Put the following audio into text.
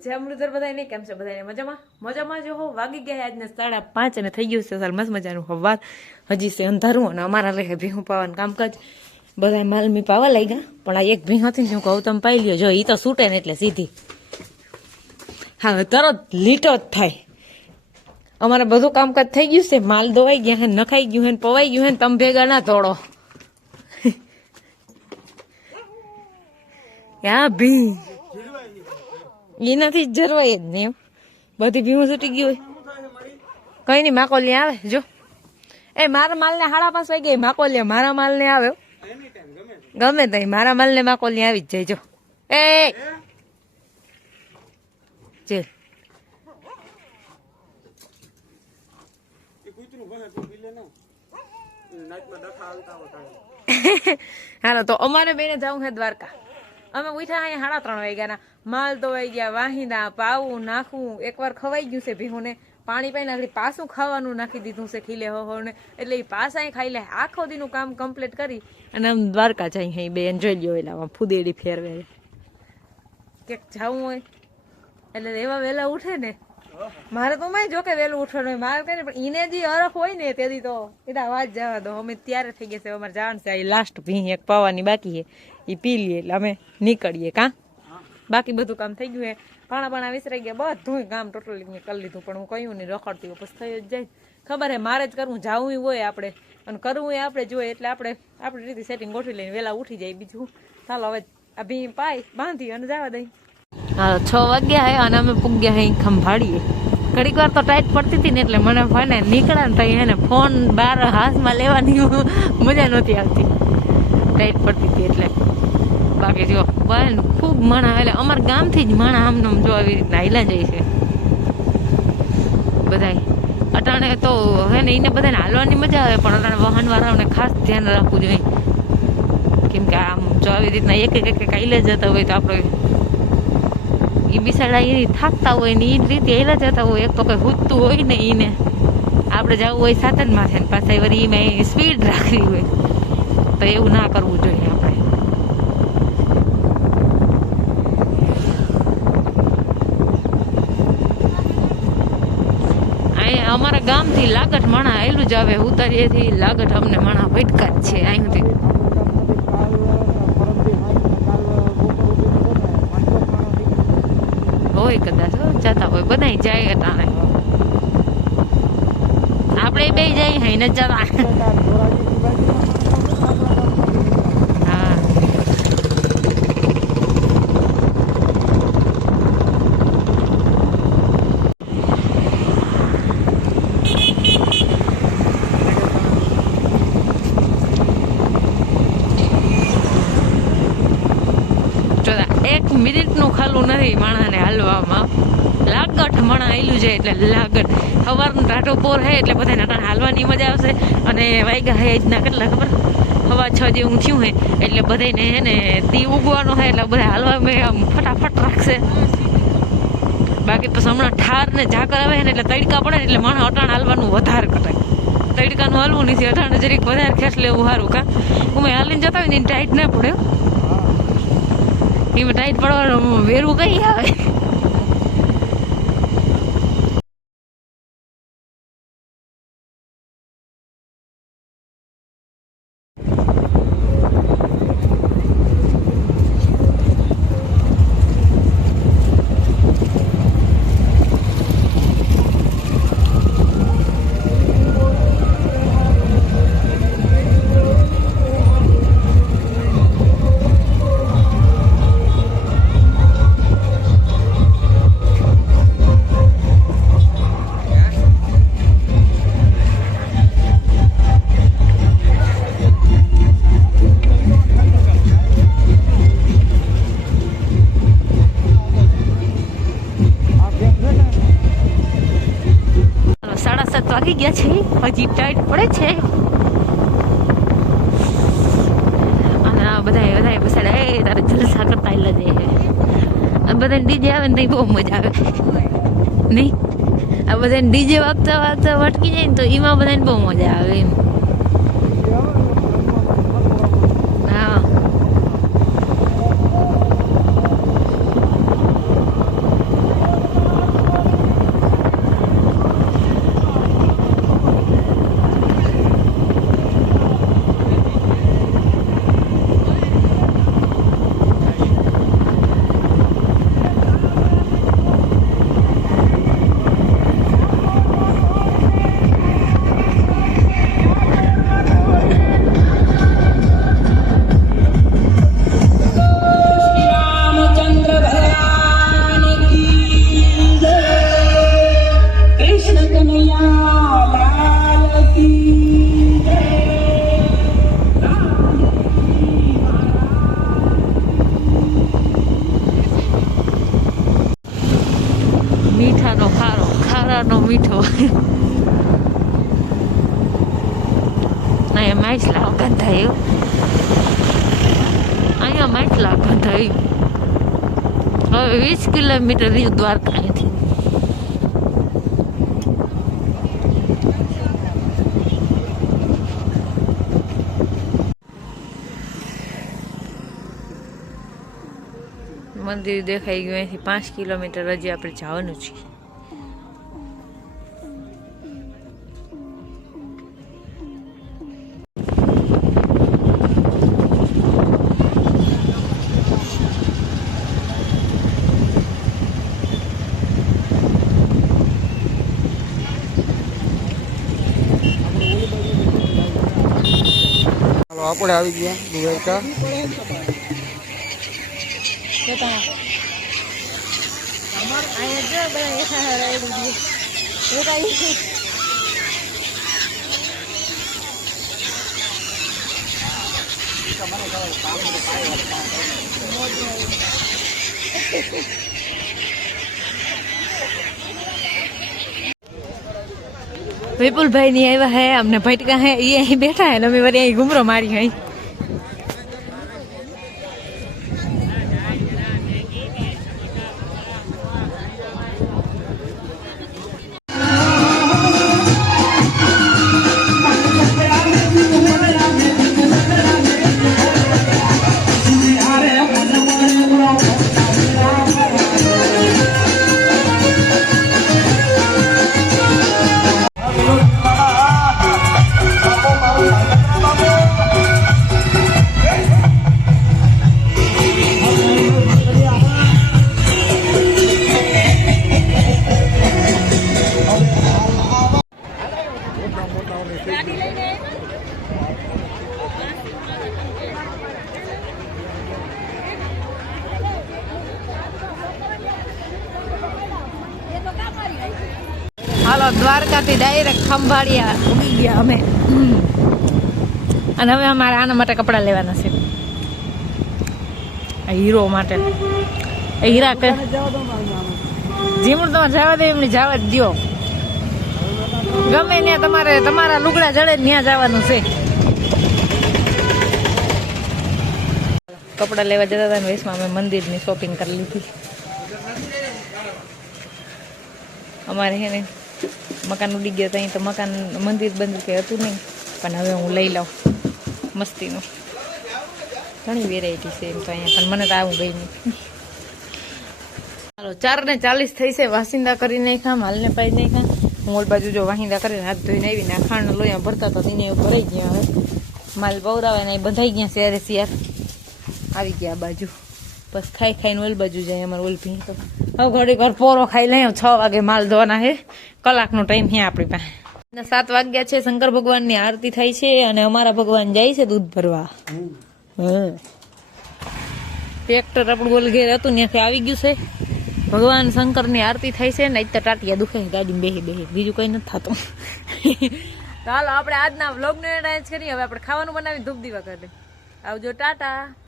જય અમૃતસર બધાને કેમ છે બધાને મજામાં જો હો વાગી ગયા આજને 5:30 અને થઈ ગયું છે સર મસ્ત મજાનું હવાર હજી છે અંધારું અને અમારા રહે ભીહું પાવાનું કામકાજ બધા માલ મી પાવા લાગ્યા પણ આ એક ભીહ હતી હું કહું તમે પાઈ લ્યો જો ઈ તો છૂટે ને એટલે સીધી હા તરત લીટો જ થાય અમારે બધું કામકાજ થઈ ગયું છે માલ દોવાઈ ગયા હે નખાઈ ગયું હે પવાઈ ગયું હે તમે ભેગા ના તોડો યા ભી એનાથી જરવાય જ નહીં બધી ભીવું છૂટી ગયું હોય કઈ નહીં માકોલી આવે જો એ મારા માલ ને 5:30 વાગે માકોલી મારા માલ ને આવે ગમે તઈ મારા માલ ને માકોલી આવી જ જાય જો એ ચલ હાલો તો અમારે બેને જવું છે દ્વારકા અમે ઉઠ્યા અહીંયા 3:30 વાગ્યાના માલ ધોવાઈ ગયા વાહિંદા પાવું નાખવું એકવાર ખવાઈ ગયું છે ભીહું ને પાણી પાઈ નાખી પાછું ખાવાનું નાખી દીધું છે ખીલે હો ને એટલે એ પાછા ખાઈ લે આખો દીનું કામ કમ્પ્લીટ કરી અને આમ દ્વારકા જઈ બે એન્જોય લ્યો એટલે ફુદેડી ફેરવે ક્યાંક જવું હોય એટલે એવા વહેલા ઉઠે ને મારે તો મેં જો કે વહેલું ઉઠવાનું હોય મારે કઈ પણ એને જે અરખ હોય ને તેથી તો એના વાત જવા દો અમે ત્યારે થઈ ગયા છે અમારે જવાનું છે આ લાસ્ટ ભીહ એક પાવાની બાકી છે એ પી લઈએ એટલે અમે નીકળીએ કાં બાકી બધું કામ થઈ ગયું હે પાણા વિસરાઈ ગયા બધું કામ ટોટલી મેં કરી લીધું પણ હું કહ્યું નહીં રખડતી હોય પછી થઈ જ જાય ખબર હે મારે જ કરવું જવું હોય આપણે અને કરવું હોય આપણે જોઈએ એટલે આપણે આપણી રીતે સેટિંગ ગોઠવી લઈને વહેલા ઉઠી જાય બીજું ચાલો હવે આ ભી પાય બાંધી અને જવા દઈ હા 6 વાગ્યા હે અને અમે પૂગ્યા હે ખંભાળીએ ઘડીક વાર તો ટાઈટ પડતી હતી ને એટલે મને ફોને નીકળ્યા ને તો એને ફોન બહાર હાથમાં લેવાની મજા નહોતી આવતી ટાઈટ પડતી હતી એટલે બાકી જો બહેન ખૂબ માણા એટલે અમારા ગામથી જ માણા આમને જો આવી રીતના હાઈલા જાય છે બધાય અટાણે તો હે ને એને બધાને હાલવાની મજા આવે પણ અટાણે વાહનવાળાઓને ખાસ ધ્યાન રાખવું જોઈએ કેમ કે આમ જો આવી રીતના એક હાઈલા જતા હોય તો આપણે એ બિસાડા એની થાકતા હોય ને એ રીતે હાઈલા જતા હોય એક તો કંઈ હૂજતું હોય ને એને આપણે જવું હોય સાધનમાં છે ને પાછા વળી એમાં સ્પીડ રાખવી હોય તો એવું ના કરવું જોઈએ આપણે અમારા ગામથી લાગટ માણા આવેલું જ આવે ઉતારીએથી લાગટ અમને માણા ભટકા જ છે અહીંથી હોય કદાચ જતા હોય બધા જાય અટાણે આપણે બે જાય હઈ ન જતા મિનિટનું ખાલું નથી માણાને હાલવામાં લાગટ માણા આવેલું છે એટલે લાગટ સવારનું ટાટો પોર હે એટલે બધાને અટાણે હાલવાની મજા આવશે અને વાગ્યા હે જ ના કેટલા ખબર 6:15 જેવું થયું હે એટલે બધાને હે ને દી ઉગવાનો હે એટલે બધા હાલવા આમ ફટાફટ રાખશે બાકી પછી હમણાં ઠાર ને ઝાકર આવે ને એટલે તડકા પડે ને એટલે માણસ અટાણે હાલવાનું વધારે કટાય તડકાનું હાલવું નથી અટાણે જરીક વધારે ખેંચ લેવું સારું કા હું હાલીને જતા હોય ને ટાઈટ ના પડે એમાં ટાઈટ પડવાનું વેરવું કઈ આવે વાગી ગયા છે હજી ટાઈટ પડે છે અને બધા બસાડા એ તારે જલસા કરતા એટલે જાય બધાને ડીજે આવે ને બહુ મજા આવે નહીં આ બધાને ડીજે વાગતા વટકી જાય ને તો એમાં બધાને બહુ મજા આવે એમ હા નો મીઠો અહીંયા માછલા ગંધાયું, અહીંયા માછલા ગંધાયું. હવે 20 કિલોમીટર રહ્યું દ્વારકા અહીંથી. મંદિર દેખાઈ ગયું. અહીંથી 5 કિલોમીટર હજી આપણે જવાનું છે. આપણે આવી ગયા દ્વારકા. વિપુલભાઈ ની આવ્યા હે, અમને ભટકા હે, એ અહીં બેઠા હે, અમે વળી અહીં ઘૂમરો મારી અહીં. હાલો, દ્વારકાથી ડાયરેક્ટ ખંભાળિયા ઉગી ગયા અમે. અને હવે અમારે આના માટે કપડાં લેવાના છે, હીરો માટે. એ હીરા કે જીમું તમારે જવા દે, એમને જવા જ દો. ગમે ત્યાં તમારે તમારા લુગડા જડે ત્યાં જવાનું છે. કપડાં લેવા જતા હતા ને વેસમાં અમે મંદિરની શોપિંગ કરી લીધી. અમારે હે ને મકાન ઉડી ગયા ત્યાં તો મકાન મંદિર બંદર કે હતું નહીં, પણ હવે હું લઈ લઉં મસ્તીનું. ઘણી વેરાયટી છે એમ તો અહીંયા, પણ મને તો આવું ગઈ નહીં. ચાલો, 4:40 થઈ છે. વાસિંદા કરી નાખ્યા, માલને પાઈ નાખ્યા. હું ઓલ બાજુ જો વાહિંદા કરીને હાથ ધોઈને આવી ને ખાંડ લોયા ભરતા હતા તેને ભરાઈ ગયા. હવે માલ પૌરાવે ને બંધાઈ ગયા શેરે શિયાર આવી ગયા બાજુ. બસ ખાઈ ખાઈને ઓલ બાજુ જાય અમારે ઓલ ભી. તો હવે ઘડી ઘર પોરો ખાઈ લઈએ. 6 વાગે માલ ધોવાના છે, કલાકનો ટાઈમ છે આપણી પાસે. 7 વાગ્યા છે. શંકર ભગવાનની આરતી થાય છે અને અમારા ભગવાન જાય છે દૂધ ભરવા. ટ્રેક્ટર આપણું ઓલ ઘેર હતું ત્યાંથી આવી ગયું છે. ભગવાન શંકરની આરતી થાય છે ને અત્યારે ટાટિયા દુખે ગાડીમાં બેહી બીજું કઈ નથી થતું. ચાલો આપણે આજના વ્લોગને એન્ડ કરીએ. હવે આપણે ખાવાનું બનાવી ધૂપ દીવા કરી. આવજો, ટાટા.